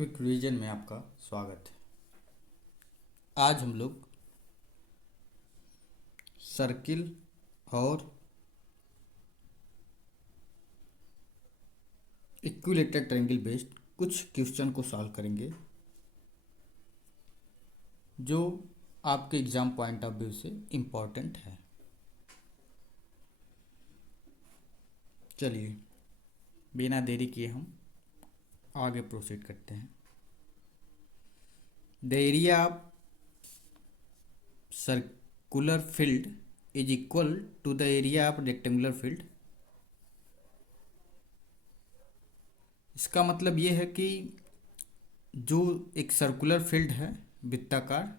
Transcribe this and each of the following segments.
Quick revision में आपका स्वागत है। आज हम लोग सर्किल और इक्विलेटरल ट्रायंगल बेस्ड कुछ क्वेश्चन को सॉल्व करेंगे जो आपके एग्जाम पॉइंट ऑफ व्यू से इम्पोर्टेंट है। चलिए बिना देरी किए हम आगे प्रोसीड करते हैं। The area of circular field is equal to the area of rectangular field. इसका मतलब ये है कि जो एक सर्कुलर फील्ड है वृत्ताकार,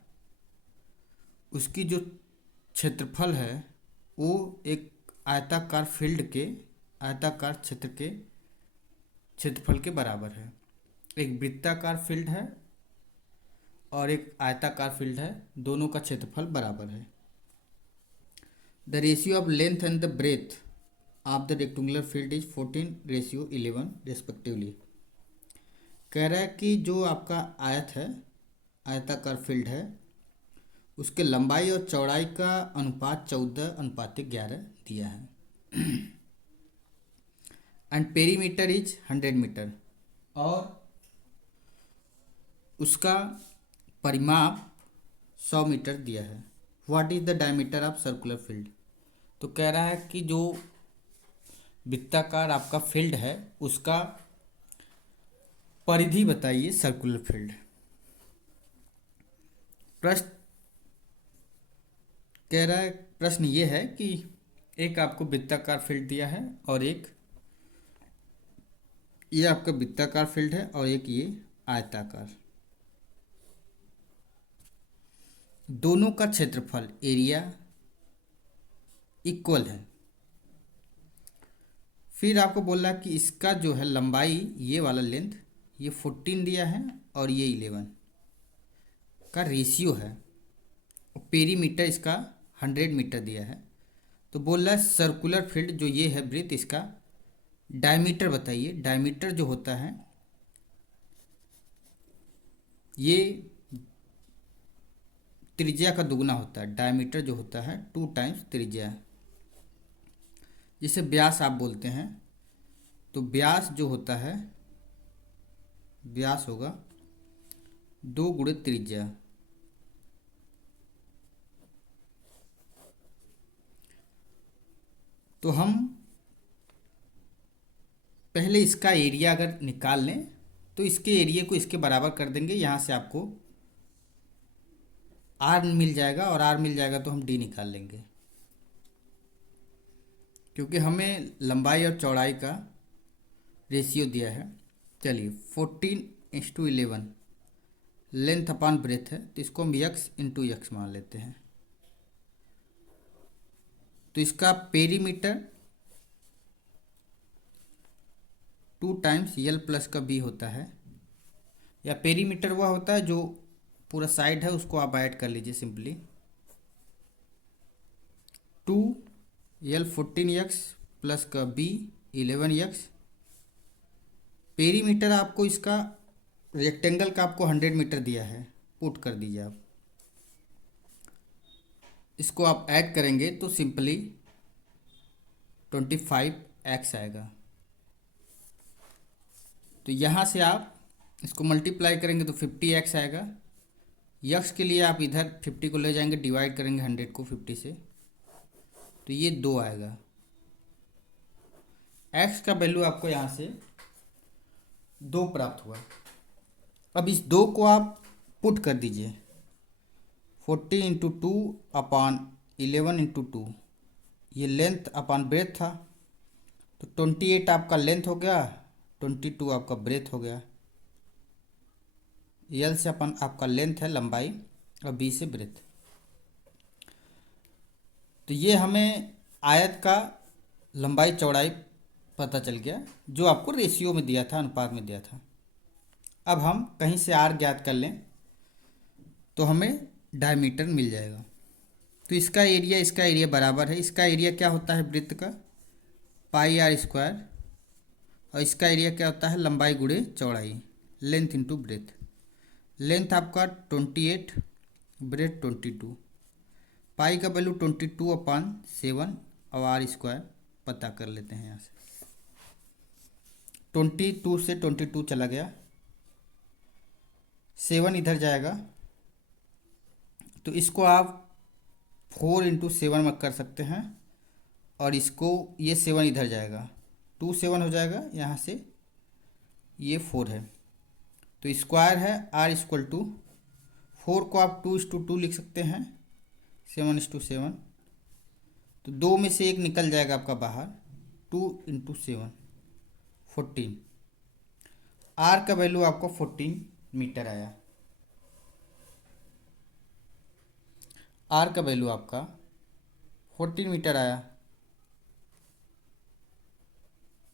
उसकी जो क्षेत्रफल है वो एक आयताकार फील्ड के आयताकार क्षेत्र के क्षेत्रफल के बराबर है। एक वृत्ताकार फील्ड है और एक आयताकार फील्ड है, दोनों का क्षेत्रफल बराबर है। The ratio of length and the breadth of the rectangular field is 14:11 respectively. कह रहा है कि जो आपका आयत है, आयताकार फील्ड है, उसके लंबाई और चौड़ाई का अनुपात 14:11 दिया है। एंड पेरीमीटर इज 100 मीटर और उसका परिमाप 100 मीटर दिया है। What is the diameter of circular field. तो कह रहा है कि जो वृत्ताकार आपका फील्ड है उसका परिधि बताइए सर्कुलर फील्ड। प्रश्न कह रहा है, प्रश्न ये है कि एक आपको वृत्ताकार फील्ड दिया है और एक ये आपका वृत्ताकार फील्ड है और एक ये आयताकार, दोनों का क्षेत्रफल एरिया इक्वल है। फिर आपको बोल रहा है कि इसका जो है लंबाई, ये वाला लेंथ, ये 14 दिया है और ये 11 का रेशियो है। पेरीमीटर इसका 100 मीटर दिया है। तो बोल रहा है सर्कुलर फील्ड जो ये है वृत्त, इसका डायमीटर बताइए। डायमीटर जो होता है ये त्रिज्या का दुगना होता है। डायमीटर जो होता है 2 टाइम्स त्रिज्या, जिसे व्यास आप बोलते हैं। तो व्यास जो होता है, व्यास होगा 2 गुणे त्रिज्या। तो हम पहले इसका एरिया अगर निकाल लें तो इसके एरिया को इसके बराबर कर देंगे। यहाँ से आपको आर मिल जाएगा और आर मिल जाएगा तो हम डी निकाल लेंगे, क्योंकि हमें लंबाई और चौड़ाई का रेशियो दिया है। चलिए 14:11 लेंथ अपॉन ब्रेथ है, तो इसको हम x इंटू एक्स मान लेते हैं। तो इसका पेरीमीटर 2 टाइम्स L प्लस का B होता है, या पेरीमीटर वह होता है जो पूरा साइड है उसको आप ऐड कर लीजिए सिंपली। 2L 14x प्लस का B 11x। पेरीमीटर आपको इसका रेक्टेंगल का आपको 100 मीटर दिया है, पुट कर दीजिए आप। इसको आप ऐड करेंगे तो सिंपली 25x आएगा। तो यहाँ से आप इसको मल्टीप्लाई करेंगे तो 50x आएगा। यक्स के लिए आप इधर 50 को ले जाएंगे, डिवाइड करेंगे 100 को 50 से, तो ये 2 आएगा। x का वैल्यू आपको यहाँ से 2 प्राप्त हुआ। अब इस 2 को आप पुट कर दीजिए। 40 इंटू 2 अपॉन 11 इंटू 2, ये लेंथ अपॉन ब्रेथ था, तो 28 आपका लेंथ हो गया, 22 आपका ब्रेथ हो गया। L से अपन आपका लेंथ है लंबाई और B से ब्रेथ। तो ये हमें आयत का लंबाई चौड़ाई पता चल गया जो आपको रेशियो में दिया था, अनुपात में दिया था। अब हम कहीं से R ज्ञात कर लें तो हमें डायमीटर मिल जाएगा। तो इसका एरिया बराबर है। इसका एरिया क्या होता है वृत्त का, पाई r स्क्वायर, और इसका एरिया क्या होता है लंबाई गुणे चौड़ाई। Length into breath. लेंथ आपका 28, ब्रेथ 22। पाई का वैल्यू 22/7 और आर स्क्वायर पता कर लेते हैं। यहाँ से 22 से 22 चला गया, 7 इधर जाएगा, तो इसको आप 4 × 7 में कर सकते हैं, और इसको ये 7 इधर जाएगा, 2 7 हो जाएगा, यहाँ से ये 4 है, तो स्क्वायर है आर इक्वल टू 4 को आप 2:2 लिख सकते हैं, 7:7, तो 2 में से 1 निकल जाएगा आपका बाहर, 2 × 7 14। आर का वैल्यू आपको 14 मीटर आया। आर का वैल्यू आपका 14 मीटर आया।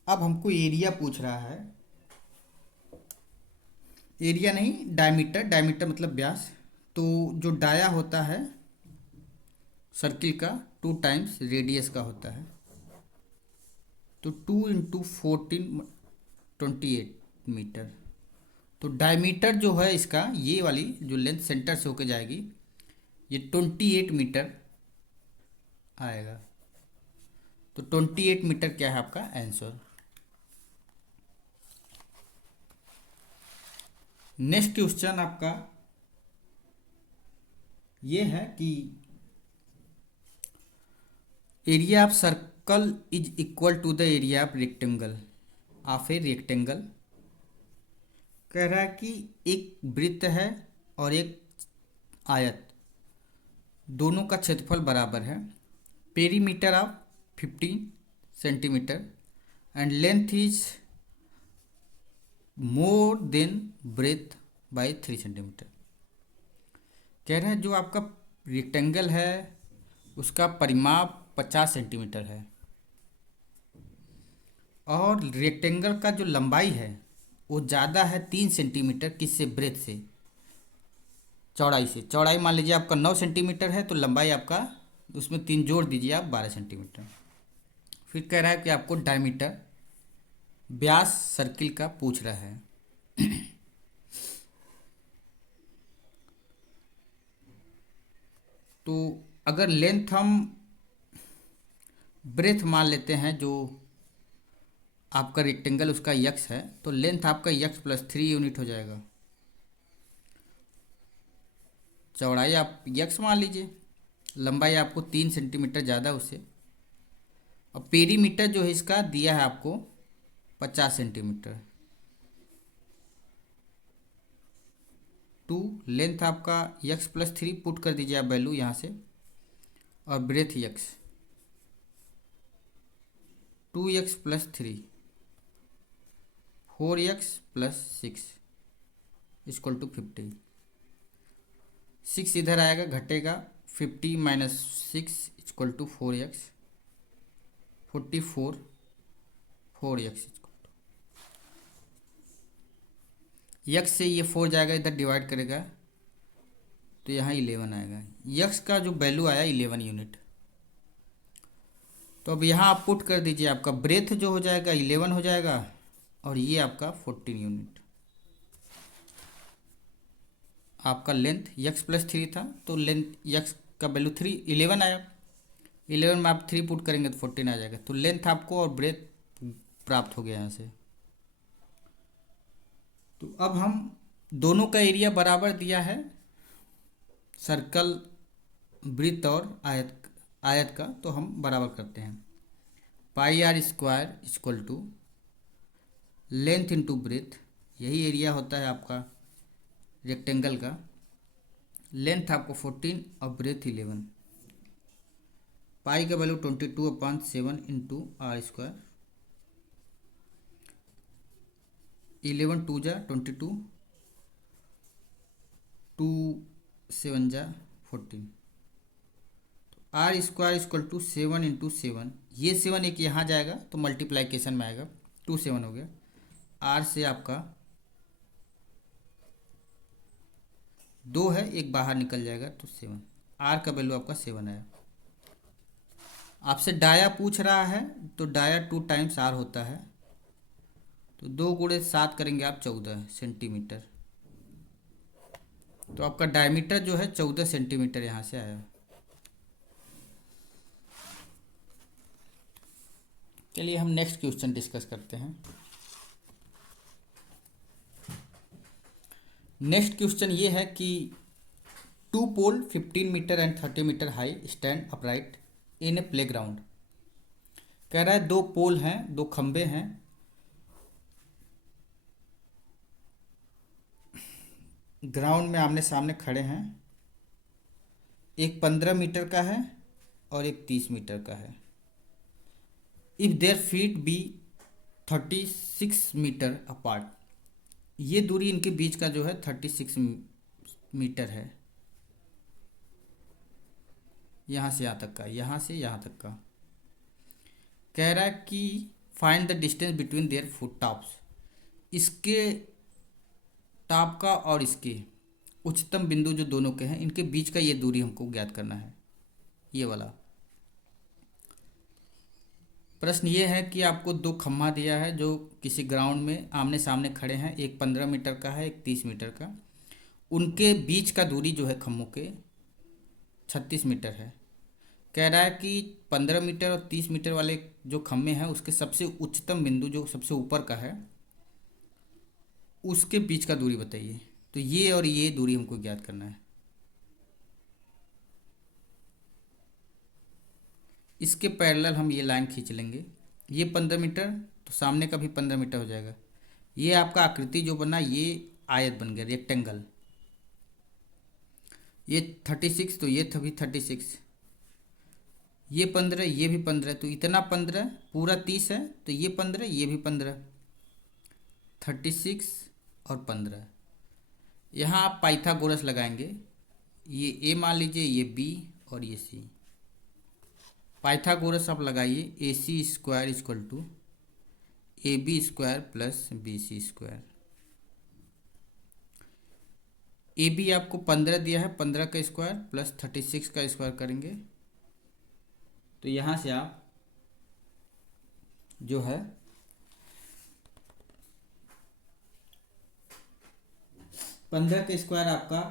अब हमको एरिया पूछ रहा है, एरिया नहीं, डायमीटर। डायमीटर मतलब व्यास। तो जो डाया होता है सर्किल का 2 टाइम्स रेडियस का होता है, तो 2 × 14 28 मीटर। तो डायमीटर जो है इसका, ये वाली जो लेंथ सेंटर से होकर जाएगी, ये 28 मीटर आएगा। तो 28 मीटर क्या है आपका आंसर। नेक्स्ट क्वेश्चन आपका ये है कि area of circle is equal to the area of rectangle of a rectangle. कह रहा है कि एक वृत्त है और एक आयत, दोनों का क्षेत्रफल बराबर है। Perimeter of 15 centimetre and length is more than breadth by 3 centimetre. कह रहा है जो आपका रेक्टेंगल है उसका परिमाप 50 सेंटीमीटर है, और रेक्टेंगल का जो लंबाई है वो ज़्यादा है 3 सेंटीमीटर, किससे, ब्रेथ से, चौड़ाई से। चौड़ाई मान लीजिए आपका 9 सेंटीमीटर है, तो लंबाई आपका उसमें 3 जोड़ दीजिए आप 12 सेंटीमीटर। फिर कह रहा है कि आपको डायमीटर, व्यास सर्किल का पूछ रहा है। तो अगर लेंथ हम ब्रेथ मान लेते हैं, जो आपका रेक्टेंगल उसका यक्स है, तो लेंथ आपका यक्स प्लस 3 यूनिट हो जाएगा। चौड़ाई आप यक्स मान लीजिए, लंबाई आपको 3 सेंटीमीटर ज़्यादा उससे, और पेरीमीटर जो है इसका दिया है आपको 50 सेंटीमीटर। 2 लेंथ आपका यक्स प्लस 3 पुट कर दीजिए आप वैल्यू यहाँ से, और breadth x 2x plus 3, 4x plus 6 equal to 50। 6 इधर आएगा, घटेगा, 50 minus 6 equal to 4x, 44 4x equal to, x से ये 4 जाएगा, इधर डिवाइड करेगा तो यहाँ 11 आएगा। यक्स का जो वैल्यू आया 11 यूनिट। तो अब यहाँ आप पुट कर दीजिए, आपका ब्रेथ जो हो जाएगा 11 हो जाएगा, और ये आपका 14 यूनिट। आपका लेंथ यक्स प्लस 3 था, तो लेंथ यक्स का वैल्यू 11 आया, 11 में आप 3 पुट करेंगे तो 14 आ जाएगा। तो लेंथ आपको और ब्रेथ प्राप्त हो गया यहाँ से। तो अब हम दोनों का एरिया बराबर दिया है, सर्कल, वृत्त और आयत का, तो हम बराबर करते हैं। Pi R square equal to length into breadth, यही एरिया होता है आपका रेक्टेंगल का। लेंथ आपको 14 और ब्रेथ 11। पाई का वैल्यू 22/7 इंटू आर स्क्वायर, 11 2 जा 22, 2 7 जा 14। आर स्क्वायर इक्वल टू 7 × 7, ये 7 एक यहाँ जाएगा तो मल्टीप्लाइकेशन में आएगा, 2 7 हो गया। आर से आपका 2 है, एक बाहर निकल जाएगा तो 7। आर का वैल्यू आपका 7 आया। आपसे डाया पूछ रहा है, तो डाया 2 टाइम्स आर होता है, तो 2 × 7 करेंगे आप 14 सेंटीमीटर। तो आपका डायमीटर जो है 14 सेंटीमीटर यहाँ से आया। चलिए हम नेक्स्ट क्वेश्चन डिस्कस करते हैं। नेक्स्ट क्वेश्चन ये है कि 2 pole 15 metre and 30 metre high stand upright in a playground. कह रहा है 2 पोल हैं, 2 खंबे हैं, ग्राउंड में आमने सामने खड़े हैं। एक 15 मीटर का है और एक 30 मीटर का है। If there feet be 36 metre apart, ये दूरी इनके बीच का जो है 36 मीटर है, यहाँ से यहाँ तक का, यहाँ से यहाँ तक का। कह रहा है कि find the distance between their foot tops, इसके टॉप का और इसके उच्चतम बिंदु जो दोनों के हैं, इनके बीच का ये दूरी हमको ज्ञात करना है, ये वाला। प्रश्न ये है कि आपको 2 खम्भा दिया है जो किसी ग्राउंड में आमने सामने खड़े हैं, एक 15 मीटर का है, एक 30 मीटर का। उनके बीच का दूरी जो है खम्भों के 36 मीटर है। कह रहा है कि 15 मीटर और 30 मीटर वाले जो खम्भे हैं उसके सबसे उच्चतम बिंदु जो सबसे ऊपर का है उसके बीच का दूरी बताइए। तो ये और ये दूरी हमको ज्ञात करना है। इसके पैरेलल हम ये लाइन खींच लेंगे। ये 15 मीटर, तो सामने का भी 15 मीटर हो जाएगा। ये आपका आकृति जो बना ये आयत बन गया, रेक्टेंगल। ये 36, तो ये भी 36, ये 15, ये भी 15, तो इतना 15 पूरा 30 है, तो ये 15, ये भी 15, 36 और 15। यहाँ आप पाइथागोरस लगाएंगे। ये ए मान लीजिए, ये बी और ये सी। पाइथागोरस आप लगाइए, AC² = AB² + BC²। AB आपको 15 दिया है, 15 का स्क्वायर प्लस 36 का स्क्वायर करेंगे तो यहाँ से आप जो है 15 का स्क्वायर आपका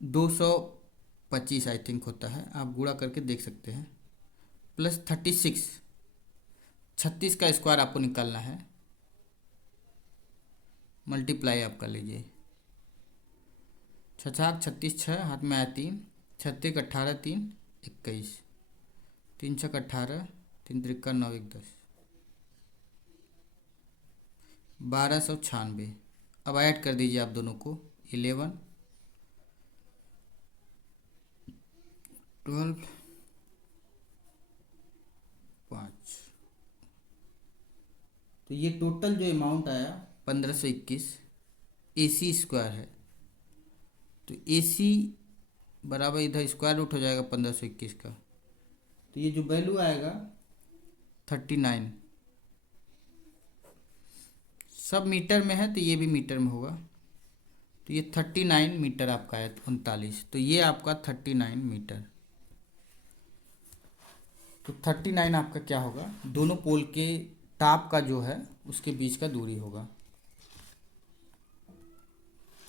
225 आई थिंक होता है, आप गुणा करके देख सकते हैं, प्लस 36, 36 का स्क्वायर आपको निकालना है, मल्टीप्लाई आप कर लीजिए। 6×6 = 36, 6 हाथ में आया 3, 36 × 18 = 3 = 21, 3×6 = 18, 3 × 3 = 9, 1 10, 1296। अब ऐड कर दीजिए आप दोनों को, 11, 12, 5। तो ये टोटल जो अमाउंट आया 1521। AC² है, तो AC बराबर इधर स्क्वायर रूट हो जाएगा 1521 का, तो ये जो वैल्यू आएगा 39। सब मीटर में है तो ये भी मीटर में होगा, तो ये 39 मीटर आपका है, 39। तो ये आपका 39 मीटर। तो 39 आपका क्या होगा, दोनों पोल के टॉप का जो है उसके बीच का दूरी होगा।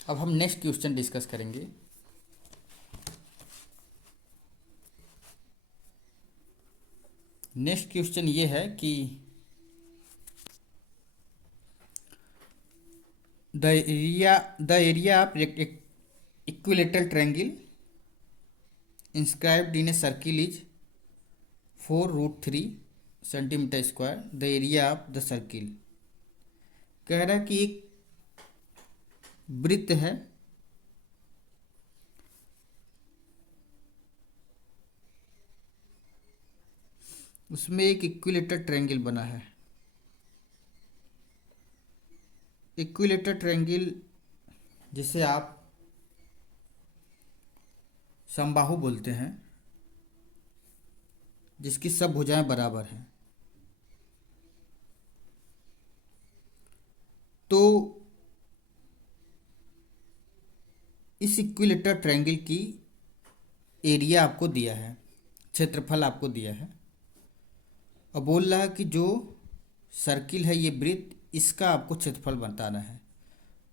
अब हम नेक्स्ट क्वेश्चन डिस्कस करेंगे। नेक्स्ट क्वेश्चन ये है कि the area of equilateral triangle inscribed in a circle is 4√3 cm²। The area of the circle, कह रहा है कि एक वृत्त है, उसमें एक इक्विलेटरल ट्रायंगल बना है। इक्विलेटरल ट्रायंगल जिसे आप समबाहु बोलते हैं, जिसकी सब भुजाएं बराबर हैं। तो इस इक्विलेटरल ट्रायंगल की एरिया आपको दिया है क्षेत्रफल आपको दिया है और बोल रहा है कि जो सर्किल है ये वृत्त, इसका आपको क्षेत्रफल बताना है।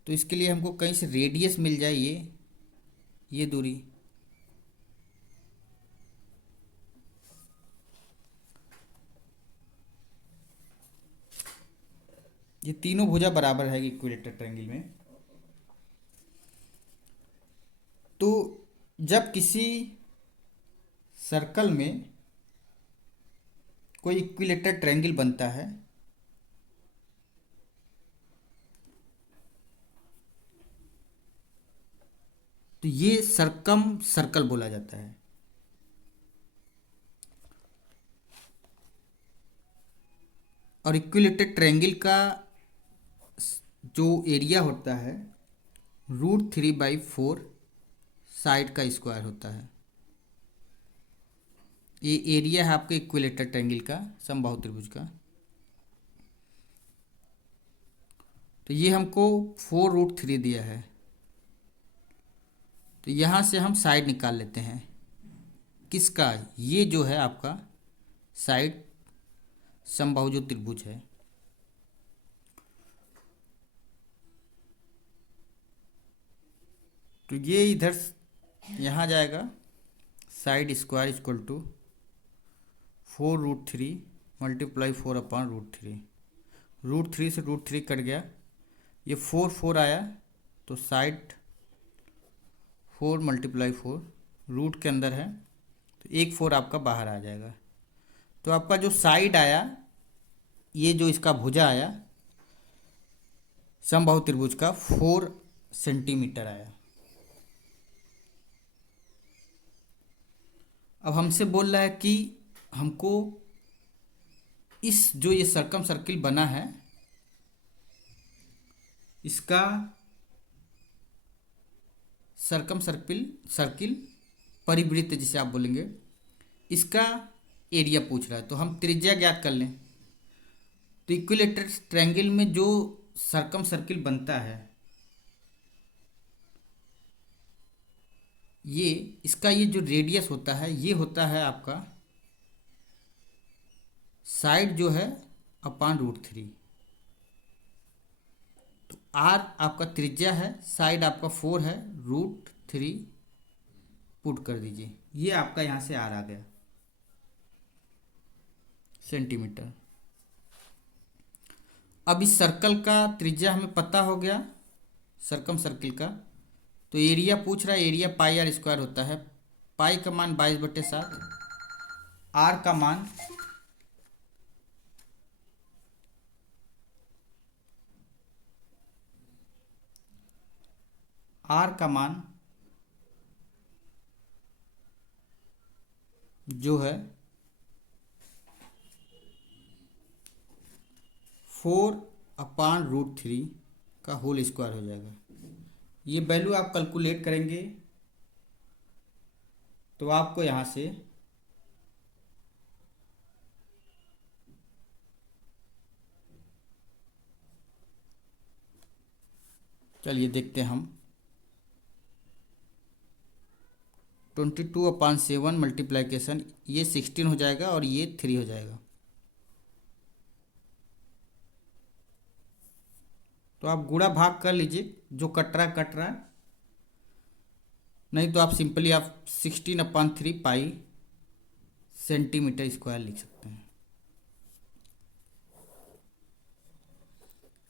तो इसके लिए हमको कहीं से रेडियस मिल जाए, ये दूरी, ये तीनों भुजा बराबर है इक्विलेटरल ट्रायंगल में। तो जब किसी सर्कल में कोई इक्विलेटरल ट्रायंगल बनता है तो ये सर्कम सर्कल बोला जाता है। और इक्विलेटरल ट्रायंगल का जो एरिया होता है √3/4 साइड का स्क्वायर होता है। ये एरिया है आपके इक्विलेटरल ट्रायंगल का, समबाहु त्रिभुज का। तो ये हमको 4√3 दिया है। तो यहाँ से हम साइड निकाल लेते हैं किसका, ये जो है आपका साइड समबाहु जो त्रिभुज है। तो ये इधर यहाँ जाएगा, side square equal to 4√3 multiply 4/√3। √3 से √3 कट गया, ये 4 आया, तो साइड 4 मल्टीप्लाई 4 रूट के अंदर है, तो 1 4 आपका बाहर आ जाएगा। तो आपका जो साइड आया, ये जो इसका भुजा आया समबाहु त्रिभुज का 4 सेंटीमीटर आया। अब हमसे बोल रहा है कि हमको इस जो ये सर्कम सर्किल बना है इसका सर्कम सर्किल परिवृत्त जिसे आप बोलेंगे, इसका एरिया पूछ रहा है। तो हम त्रिज्या ज्ञात कर लें। तो इक्विलेटरल ट्रायंगल में जो सर्कम सर्किल बनता है, ये इसका ये जो रेडियस होता है ये होता है आपका साइड जो है √3। तो r आपका त्रिज्या है, साइड आपका 4 है, √3 पुट कर दीजिए, ये आपका यहाँ से r आ गया सेंटीमीटर। अब इस सर्कल का त्रिज्या हमें पता हो गया सर्कम सर्किल का। तो एरिया पूछ रहा है, एरिया πr² होता है। पाई का मान 22/7, r का मान जो है 4/√3 का होल स्क्वायर हो जाएगा। ये वैल्यू आप कैलकुलेट करेंगे तो आपको यहाँ से चलिए देखते हैं हम 22/7 मल्टीप्लाइकेशन, ये 16 हो जाएगा और ये 3 हो जाएगा। तो आप गुणा भाग कर लीजिए, जो कट रहा है, नहीं तो आप सिंपली आप 16/3 पाई सेंटीमीटर स्क्वायर लिख सकते हैं।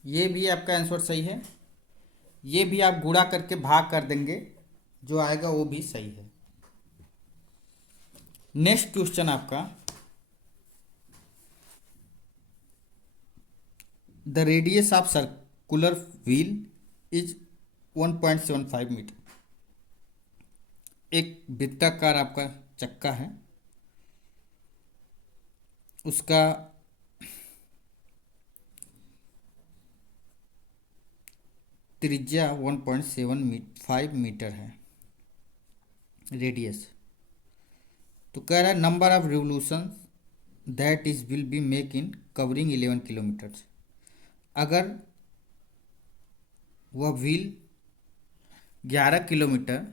ये भी आपका आंसर सही है। ये भी आप गुणा करके भाग कर देंगे, जो आएगा वो भी सही है। नेक्स्ट क्वेश्चन आपका, the radius of circular wheel is 1.75 metre. एक वृत्ताकार आपका चक्का है, उसका त्रिज्या 1.75 मीटर है, रेडियस। तो कह रहा है number of revolution that is will be make in covering 11 kilometres. अगर वह व्हील 11 किलोमीटर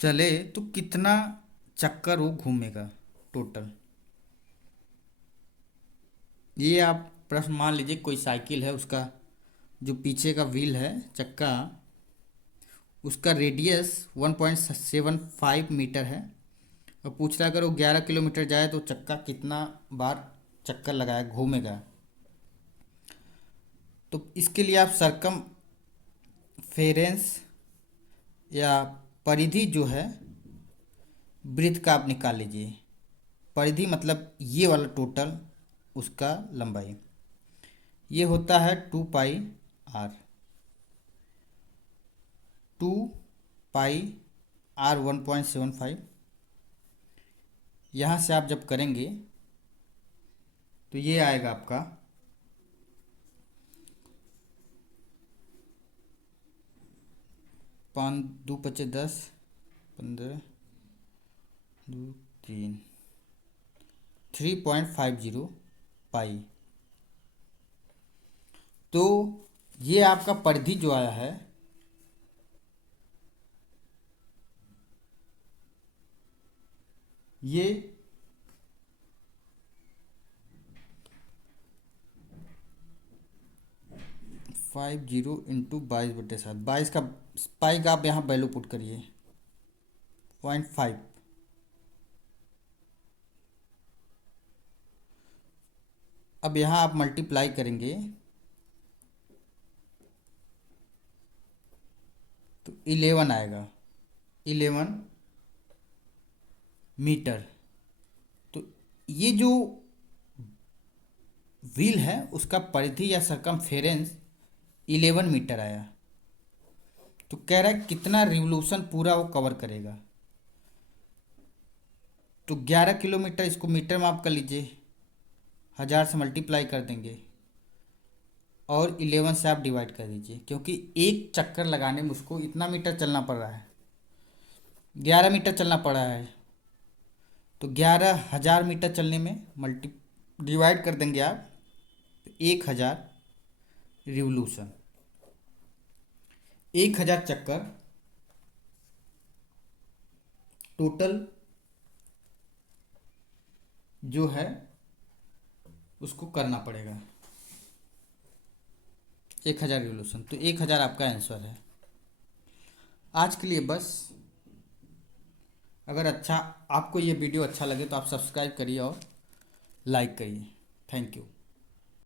चले तो कितना चक्कर वो घूमेगा टोटल। ये आप प्रश्न मान लीजिए कोई साइकिल है, उसका जो पीछे का व्हील है चक्का, उसका रेडियस 1.75 मीटर है और पूछ रहा है अगर वो 11 किलोमीटर जाए तो चक्का कितना बार चक्कर लगाए घूमेगा। तो इसके लिए आप सरकम फेरेंस या परिधि जो है वृत्त का आप निकाल लीजिए। परिधि मतलब ये वाला टोटल उसका लंबाई, ये होता है 2 पाई आर। 2 pi are 1.75। यहाँ से आप जब करेंगे तो ये आएगा आपका 5 2 × 5 = 10, 15, 2 3, 3.50 पाई। तो ये आपका परिधि जो आया है ये 50 × 22/7, 22 का पाई का आप यहाँ वैल्यू पुट करिए 0.5। अब यहाँ आप मल्टीप्लाई करेंगे तो 11 आएगा, 11 मीटर। तो ये जो व्हील है उसका परिधि या सरकमफेरेंस 11 मीटर आया। तो कह रहा है कितना रिवोल्यूशन पूरा वो कवर करेगा। तो 11 किलोमीटर, इसको मीटर में आप कर लीजिए, 1000 से मल्टीप्लाई कर देंगे और 11 से आप डिवाइड कर दीजिए, क्योंकि एक चक्कर लगाने में उसको इतना मीटर चलना पड़ रहा है, 11 मीटर चलना पड़ा है। तो 11,000 मीटर चलने में डिवाइड कर देंगे आप, तो 1000 रिवोल्यूशन, 1000 चक्कर टोटल जो है उसको करना पड़ेगा, 1000 रिवोल्यूशन। तो 1000 आपका आंसर है। आज के लिए बस। अगर आपको ये वीडियो अच्छा लगे तो आप सब्सक्राइब करिए और लाइक करिए। Thank you.